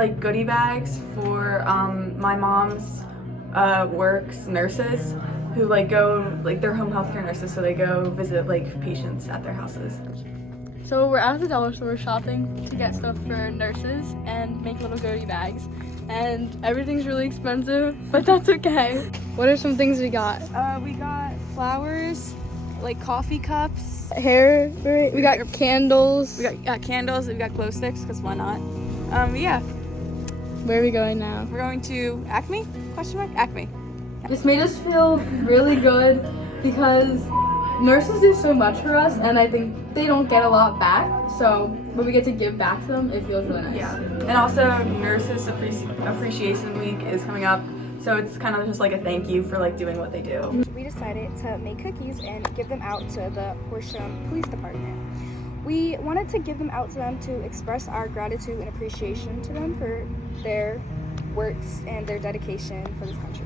like goodie bags for my mom's work's nurses who like go, like they're home healthcare nurses, so they go visit like patients at their houses. So we're at the dollar store shopping to get stuff for nurses and make little goodie bags. And everything's really expensive, but that's okay. What are some things we got? We got flowers, like coffee cups, hair, we got candles. We got candles, we got glow sticks, because why not? Yeah. Where are we going now? We're going to Acme? Question mark? Acme. This made us feel really good because nurses do so much for us, and I think they don't get a lot back. So when we get to give back to them, it feels really nice. Yeah, and also Nurses Appreciation Week is coming up, so it's kind of just like a thank you for like doing what they do. We decided to make cookies and give them out to the Horsham Police Department. We wanted to give them out to them to express our gratitude and appreciation to them for their works and their dedication for this country.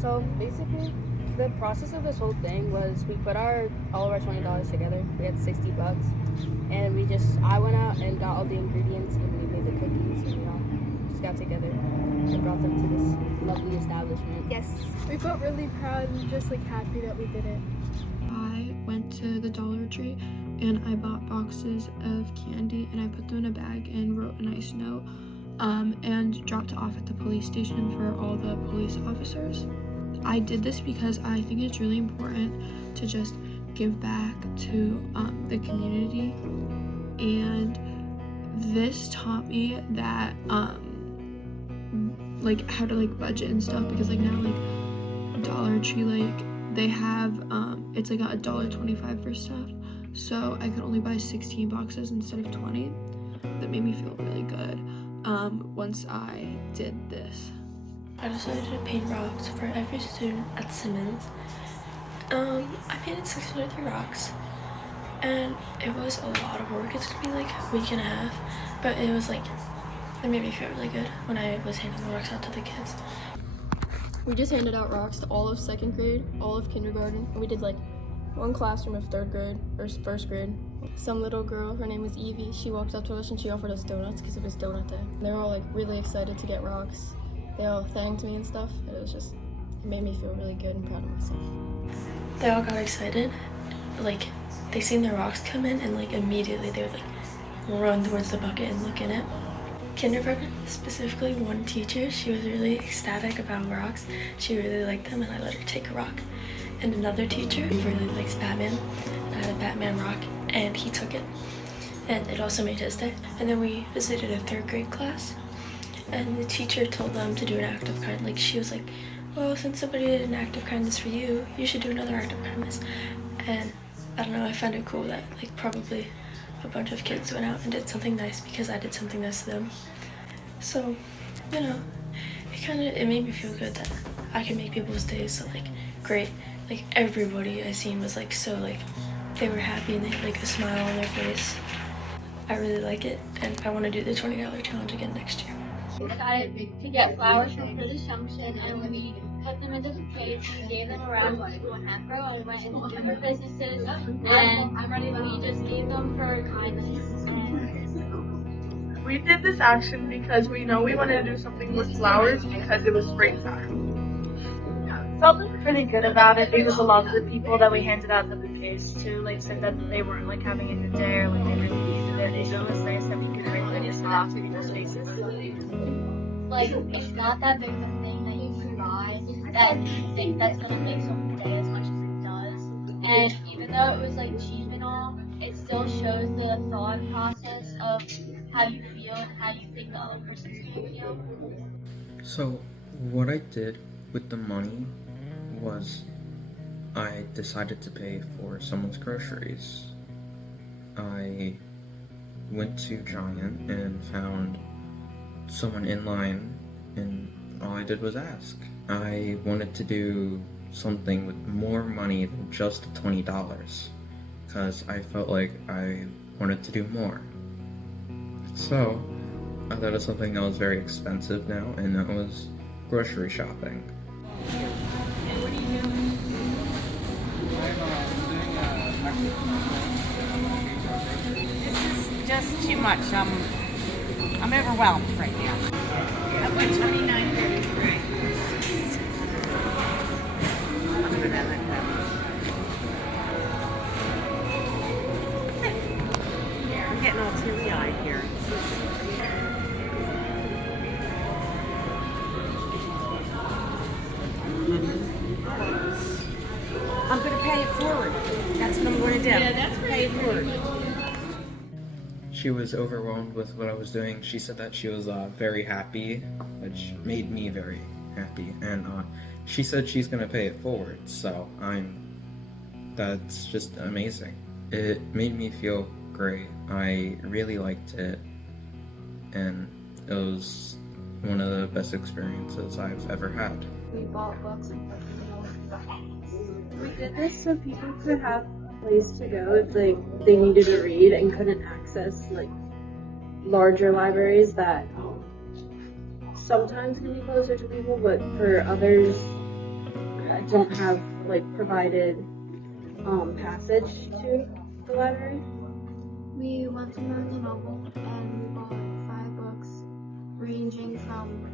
So basically, the process of this whole thing was we put all of our $20 together. We had $60, and I went out and got all the ingredients, and we made the cookies, and we all just got together and brought them to this lovely establishment. Yes. We felt really proud and just like happy that we did it. I went to the Dollar Tree and I bought boxes of candy and I put them in a bag and wrote a nice note and dropped it off at the police station for all the police officers. I did this because I think it's really important to just give back to the community, and this taught me that like how to like budget and stuff, because like now like Dollar Tree, like they have it's like $1.25 for stuff, so I could only buy 16 boxes instead of 20. That made me feel really good once I did this. I decided to paint rocks for every student at Simmons. I painted 603 rocks, and it was a lot of work. It's gonna be like a week and a half, but it was like, it made me feel really good when I was handing the rocks out to the kids. We just handed out rocks to all of 2nd grade, all of kindergarten, and we did like one classroom of 3rd grade or 1st grade. Some little girl, her name was Evie, she walked up to us and she offered us donuts because it was donut day. They were all like really excited to get rocks. They all thanked me and stuff. It made me feel really good and proud of myself. They all got excited. Like, they seen the rocks come in, and like immediately they would like run towards the bucket and look in it. Kindergarten, specifically one teacher, she was really ecstatic about rocks. She really liked them, and I let her take a rock. And another teacher really likes Batman, and I had a Batman rock, and he took it. And it also made his day. And then we visited a 3rd grade class, and the teacher told them to do an act of kindness. Like, she was like, well, since somebody did an act of kindness for you, you should do another act of kindness. And I don't know, I found it cool that like probably a bunch of kids went out and did something nice because I did something nice to them. So, you know, it made me feel good that I could make people's days so like great. Like, everybody I seen was like so like, they were happy and they had like a smile on their face. I really like it, and I want to do the $20 challenge again next year. We decided to get flowers from Good Assumption, and we put them into the plates and gave them around to Hatboro and went into different businesses, and we just gave them for kindness. We did this action because we know we wanted to do something with flowers because it was springtime. Felt pretty good about it because a lot of the people that we handed out the bouquets to like said that they weren't like having a good day or like they were leaving their day, so it was nice that we could bring like a smile to people's faces. Like, it's not that big of a thing that you can buy that you think that's gonna make someone's day as much as it does. And even though it was like cheap and all, it still shows the thought process of how you feel and how you think the other person's gonna feel. So what I did with the money was I decided to pay for someone's groceries. I went to Giant and found someone in line, and all I did was ask. I wanted to do something with more money than just the $20 because I felt like I wanted to do more. So I thought of something that was very expensive now, and that was grocery shopping. This is just too much. I'm overwhelmed right now. I put 29.33. I'm getting all teary-eyed here. I'm going to pay it forward. That's what I'm going to do. Yeah, that's right. Pay it forward. She was overwhelmed with what I was doing. She said that she was very happy, which made me very happy. And she said she's gonna pay it forward. So that's just amazing. It made me feel great. I really liked it, and it was one of the best experiences I've ever had. We bought books and we did this so people could have place to go if they needed to read and couldn't access like larger libraries that sometimes can be closer to people, but for others that don't have like provided passage to the library. We went to Barnes & Noble and we bought 5 books ranging from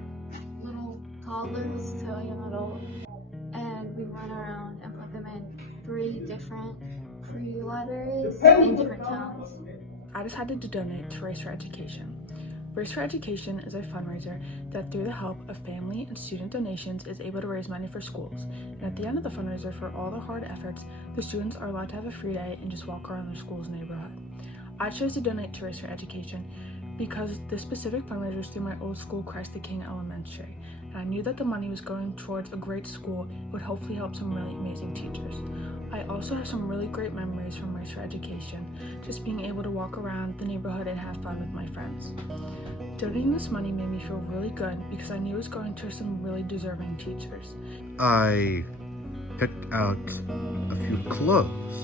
little toddlers to young adults, and we went around and put them in 3 different free libraries in different towns. I decided to donate to Race for Education. Race for Education is a fundraiser that, through the help of family and student donations, is able to raise money for schools. And at the end of the fundraiser, for all the hard efforts, the students are allowed to have a free day and just walk around their school's neighborhood. I chose to donate to Race for Education because this specific fundraiser is through my old school, Christ the King Elementary, and I knew that the money was going towards a great school. It would hopefully help some really amazing teachers. I also have some really great memories from Race for Education, just being able to walk around the neighborhood and have fun with my friends. Donating this money made me feel really good because I knew it was going to some really deserving teachers. I picked out a few clothes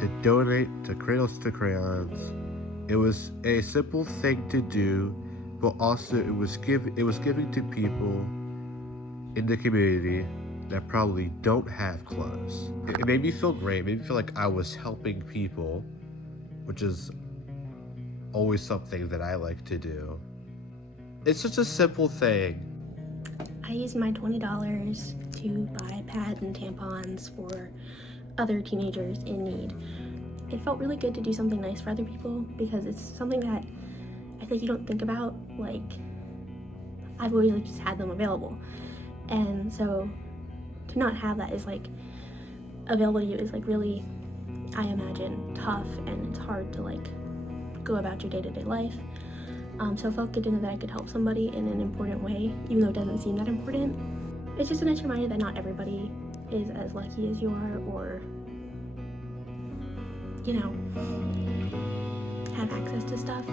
to donate to Cradles to Crayons. It was a simple thing to do, but also it was giving to people in the community that probably don't have clothes. It made me feel great. It made me feel like I was helping people, which is always something that I like to do. It's just a simple thing. I used my $20 to buy pads and tampons for other teenagers in need. It felt really good to do something nice for other people because it's something that I think you don't think about. Like, I've always just had them available, and so to not have that is like available to you is like really, I imagine, tough, and it's hard to like go about your day-to-day life. So it felt good to know that I could help somebody in an important way, even though it doesn't seem that important. It's just a nice reminder that not everybody is as lucky as you are, or you know, have access to stuff.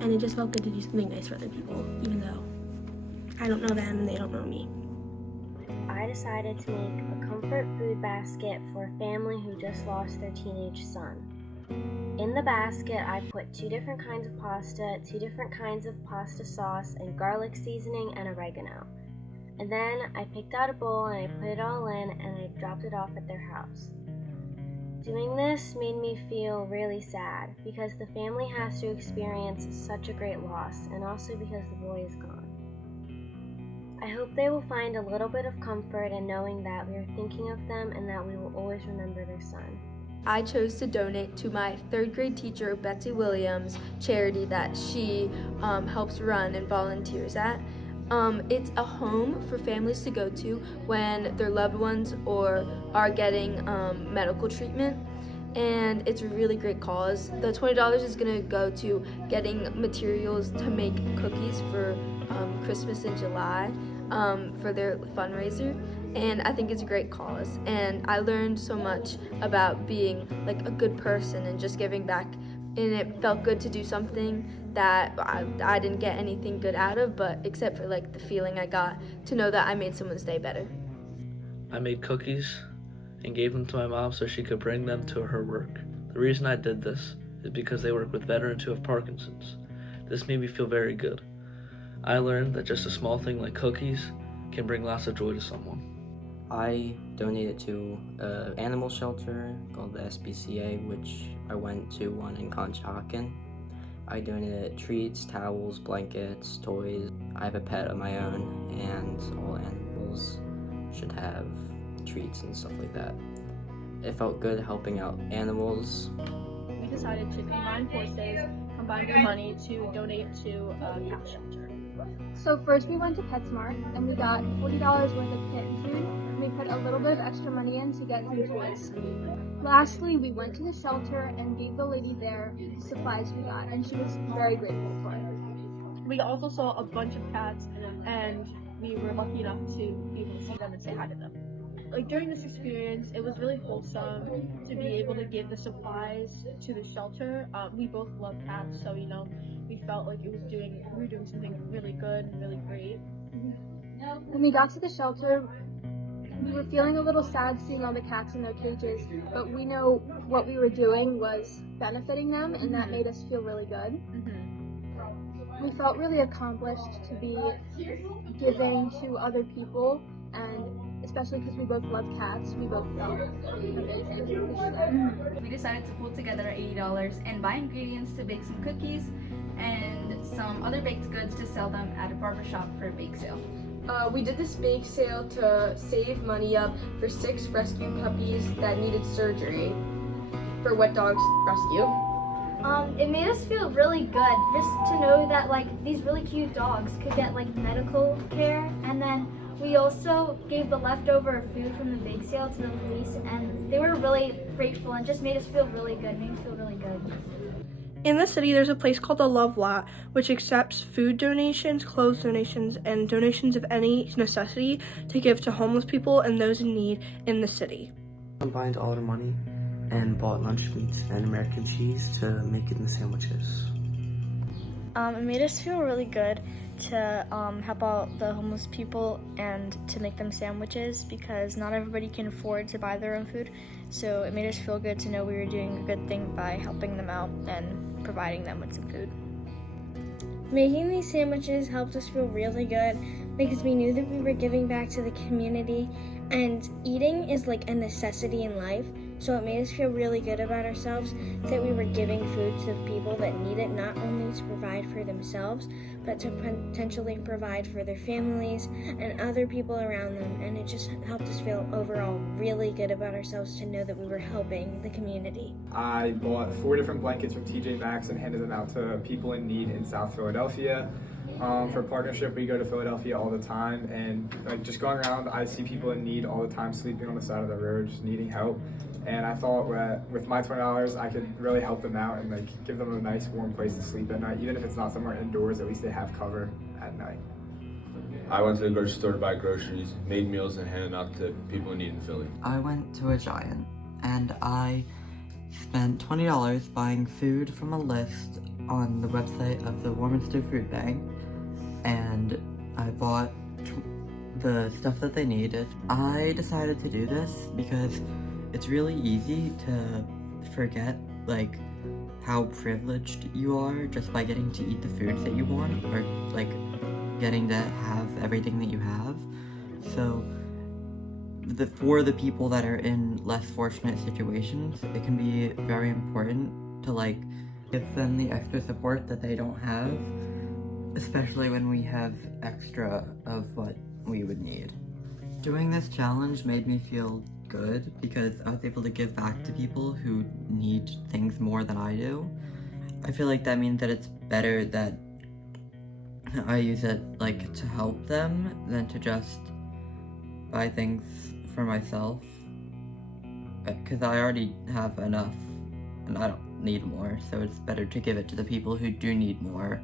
And it just felt good to do something nice for other people, even though I don't know them and they don't know me. I decided to make a comfort food basket for a family who just lost their teenage son. In the basket, I put 2 different kinds of pasta, 2 different kinds of pasta sauce, and garlic seasoning and oregano. And then I picked out a bowl and I put it all in and I dropped it off at their house. Doing this made me feel really sad because the family has to experience such a great loss, and also because the boy is gone. I hope they will find a little bit of comfort in knowing that we are thinking of them and that we will always remember their son. I chose to donate to my 3rd grade teacher, Betsy Williams, charity that she helps run and volunteers at. It's a home for families to go to when their loved ones are getting medical treatment, and it's a really great cause. The $20 is going to go to getting materials to make cookies for Christmas in July for their fundraiser, and I think it's a great cause. And I learned so much about being like a good person and just giving back, and it felt good to do something that I didn't get anything good out of, but except for like the feeling I got to know that I made someone's day better. I made cookies and gave them to my mom so she could bring them to her work. The reason I did this is because they work with veterans who have Parkinson's. This made me feel very good. I learned that just a small thing like cookies can bring lots of joy to someone. I donated to an animal shelter called the SPCA, which I went to one in Conshohocken. I donated treats, towels, blankets, toys. I have a pet of my own, and all animals should have treats and stuff like that. It felt good helping out animals. We decided to combine forces, combine our money to donate to a cat shelter. So first we went to PetSmart and we got $40 worth of kitten food, and we put a little bit of extra money in to get some toys. Lastly, we went to the shelter and gave the lady there the supplies we got, and she was very grateful for it. We also saw a bunch of cats, and we were lucky enough to be able to see them and say hi to them. Like during this experience, it was really wholesome to be able to give the supplies to the shelter. We both love cats, so we felt like we were doing something really good and really great. When we got to the shelter, we were feeling a little sad seeing all the cats in their cages, but we know what we were doing was benefiting them, and that made us feel really good. We felt really accomplished to be given to other people, and especially because we both love cats, we both felt amazing. We decided to pull together $80 and buy ingredients to bake some cookies and some other baked goods to sell them at a barbershop for a bake sale. We did this bake sale to save money up for 6 rescue puppies that needed surgery for Wet Dogs Rescue. It made us feel really good just to know that these really cute dogs could get medical care, and then we also gave the leftover food from the bake sale to the police, and they were really grateful and just made us feel really good, made me feel really good. In the city, there's a place called the Love Lot, which accepts food donations, clothes donations, and donations of any necessity to give to homeless people and those in need in the city. Combined all the money and bought lunch meats and American cheese to make in the sandwiches. It made us feel really good to help out the homeless people and to make them sandwiches, because not everybody can afford to buy their own food. So it made us feel good to know we were doing a good thing by helping them out and providing them with some food. Making these sandwiches helped us feel really good because we knew that we were giving back to the community, and eating is like a necessity in life. So it made us feel really good about ourselves that we were giving food to people that need it, not only to provide for themselves, but to potentially provide for their families and other people around them. And it just helped us feel overall really good about ourselves to know that we were helping the community. I bought 4 different blankets from TJ Maxx and handed them out to people in need in South Philadelphia. For partnership, we go to Philadelphia all the time, and just going around, I see people in need all the time, sleeping on the side of the road, just needing help. And I thought that with my $20, I could really help them out and give them a nice warm place to sleep at night. Even if it's not somewhere indoors, at least they have cover at night. I went to the grocery store to buy groceries, made meals, and handed out to people in need in Philly. I went to a Giant, and I spent $20 buying food from a list on the website of the Warminster Food Bank, and I bought the stuff that they needed. I decided to do this because it's really easy to forget how privileged you are just by getting to eat the foods that you want, or getting to have everything that you have. So for the people that are in less fortunate situations, it can be very important to give them the extra support that they don't have, especially when we have extra of what we would need. Doing this challenge made me feel good because I was able to give back to people who need things more than I do. I feel like that means that it's better that I use it to help them than to just buy things for myself, because I already have enough and I don't need more, so it's better to give it to the people who do need more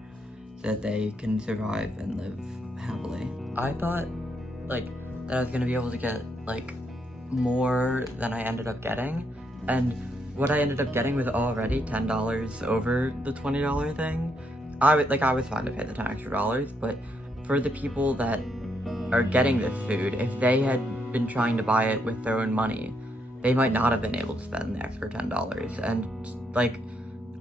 so that they can survive and live happily. I thought that I was gonna be able to get more than I ended up getting, and what I ended up getting was already $10 over the $20 thing. I was fine to pay the $10 extra, but for the people that are getting this food, if they had been trying to buy it with their own money, they might not have been able to spend the extra $10. And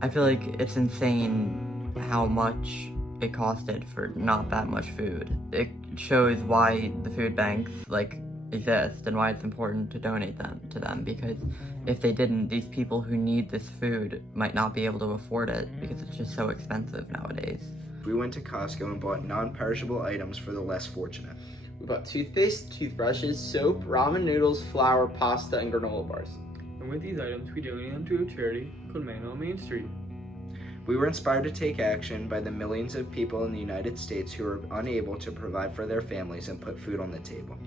I feel like it's insane how much it costed for not that much food. It shows why the food banks exist and why it's important to donate them to them, because if they didn't, these people who need this food might not be able to afford it because it's just so expensive nowadays. We went to Costco and bought non-perishable items for the less fortunate. We bought toothpaste, toothbrushes, soap, ramen noodles, flour, pasta, and granola bars. And with these items, we donated them to a charity called Man on Main Street. We were inspired to take action by the millions of people in the United States who are unable to provide for their families and put food on the table.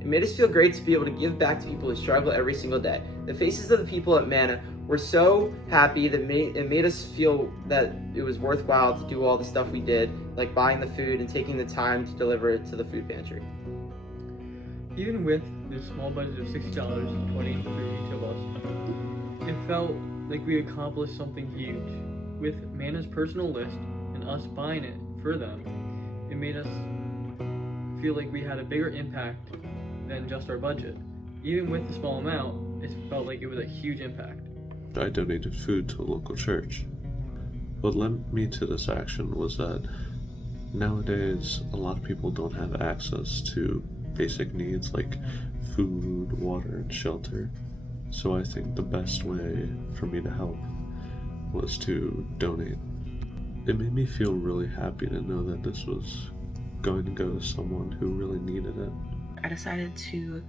It made us feel great to be able to give back to people who struggle every single day. The faces of the people at Manna were so happy that it made us feel that it was worthwhile to do all the stuff we did, like buying the food and taking the time to deliver it to the food pantry. Even with this small budget of $60 and $20 for each of us, it felt like we accomplished something huge. With Manna's personal list and us buying it for them, it made us feel like we had a bigger impact than just our budget. Even with the small amount, it felt like it was a huge impact. I donated food to a local church. What led me to this action was that nowadays a lot of people don't have access to basic needs like food, water, and shelter. So I think the best way for me to help was to donate. It made me feel really happy to know that this was going to go to someone who really needed it. I decided to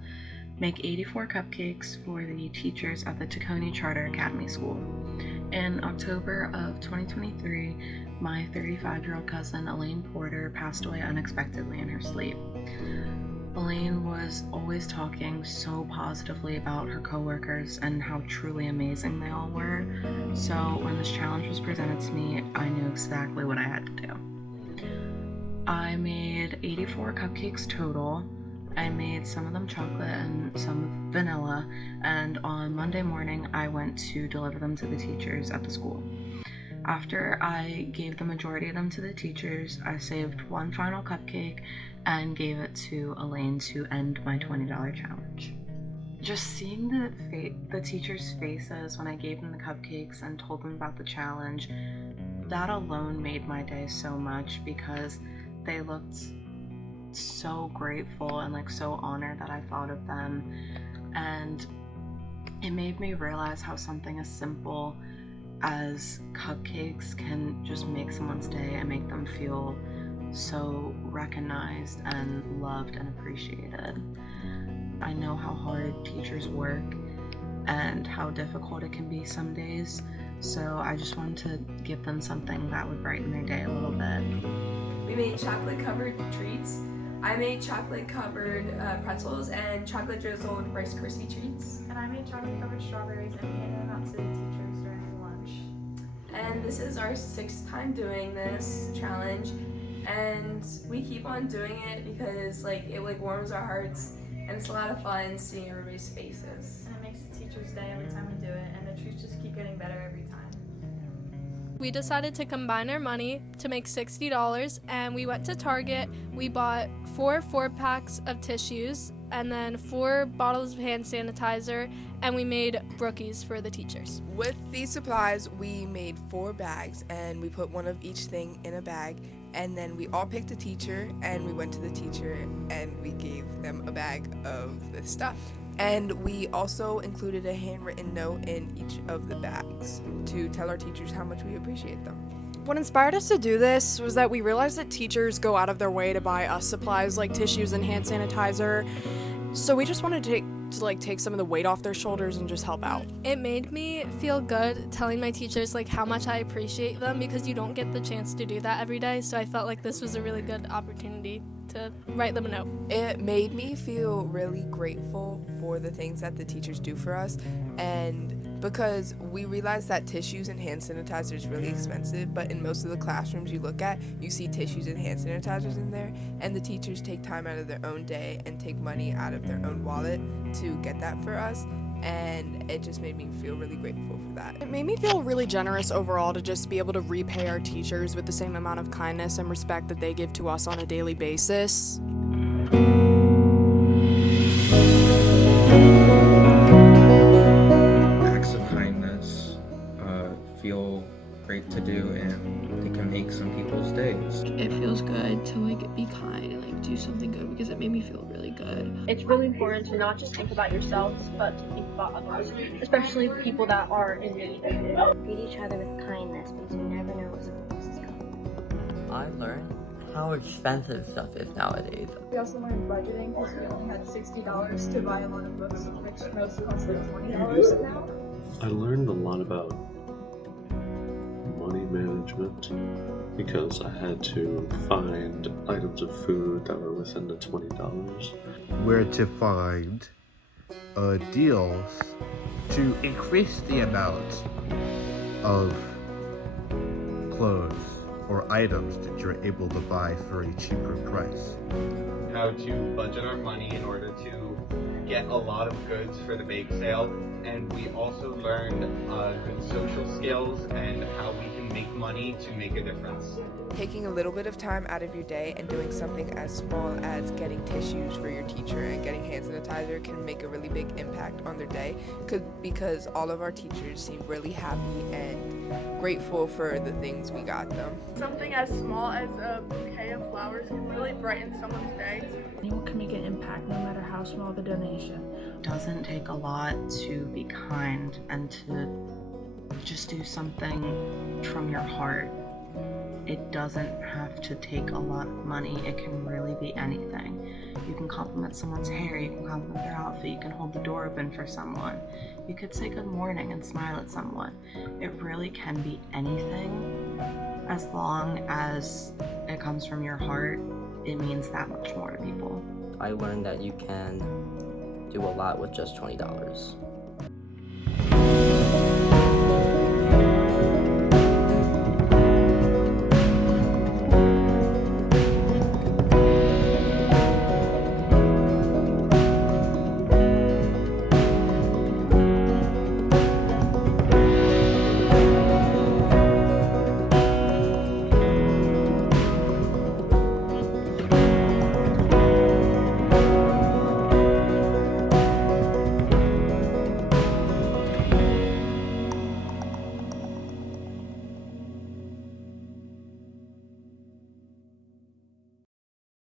make 84 cupcakes for the teachers at the Tacony Charter Academy School. In October of 2023, my 35-year-old cousin Elaine Porter passed away unexpectedly in her sleep. Elaine was always talking so positively about her coworkers and how truly amazing they all were. So when this challenge was presented to me, I knew exactly what I had to do. I made 84 cupcakes total. I made some of them chocolate and some vanilla, and on Monday morning I went to deliver them to the teachers at the school. After I gave the majority of them to the teachers, I saved one final cupcake and gave it to Elaine to end my $20 challenge. Just seeing the teachers' faces when I gave them the cupcakes and told them about the challenge, that alone made my day so much, because they looked so grateful and like so honored that I thought of them, and it made me realize how something as simple as cupcakes can just make someone's day and make them feel so recognized and loved and appreciated. I know how hard teachers work and how difficult it can be some days, so I just wanted to give them something that would brighten their day a little bit. We made chocolate covered treats. I made chocolate covered pretzels and chocolate drizzled Rice Krispie treats. And I made chocolate covered strawberries and handed them out to the teachers during lunch. And this is our 6th time doing this challenge, and we keep on doing it because it warms our hearts, and it's a lot of fun seeing everybody's faces. And it makes the teacher's day every time we do it, and the treats just keep getting better every time. We decided to combine our money to make $60, and we went to Target. We bought 4 4-packs of tissues and then 4 bottles of hand sanitizer, and we made brookies for the teachers. With these supplies, we made 4 bags, and we put one of each thing in a bag, and then we all picked a teacher, and we went to the teacher and we gave them a bag of this stuff. And we also included a handwritten note in each of the bags to tell our teachers how much we appreciate them. What inspired us to do this was that we realized that teachers go out of their way to buy us supplies like tissues and hand sanitizer. So we just wanted to take some of the weight off their shoulders and just help out. It made me feel good telling my teachers how much I appreciate them, because you don't get the chance to do that every day. So I felt like this was a really good opportunity to write them a note. It made me feel really grateful for the things that the teachers do for us, and because we realized that tissues and hand sanitizer is really expensive, but in most of the classrooms you look at, you see tissues and hand sanitizers in there, and the teachers take time out of their own day and take money out of their own wallet to get that for us, and it just made me feel really grateful for that. It made me feel really generous overall to just be able to repay our teachers with the same amount of kindness and respect that they give to us on a daily basis. Acts of kindness feel great to do, and they can make some people's days. It feels good to be kind and do something good, because it made me feel really good. It's really important to not just think about yourselves, but to think about others, especially people that are in need. Treat each other with kindness because you never know what someone else is coming. I learned how expensive stuff is nowadays. We also learned budgeting because we only had $60 to buy a lot of books, which mostly cost like $20 now. I learned a lot about money management because I had to find items of food that were within the $20. Where to find deals to increase the amount of clothes or items that you're able to buy for a cheaper price. How to budget our money in order to get a lot of goods for the bake sale, and we also learned good social skills and how we can make money to make a difference. Taking a little bit of time out of your day and doing something as small as getting tissues for your teacher and getting hand sanitizer can make a really big impact on their day, because all of our teachers seem really happy and grateful for the things we got them. Something as small as a bouquet of flowers can really brighten someone's day. Anyone can make an impact, no matter how small the donation. It doesn't take a lot to be kind and to just do something from your heart. It doesn't have to take a lot of money. It can really be anything. You can compliment someone's hair, you can compliment their outfit, you can hold the door open for someone. You could say good morning and smile at someone. It really can be anything. As long as it comes from your heart, it means that much more to people. I learned that you can do a lot with just $20.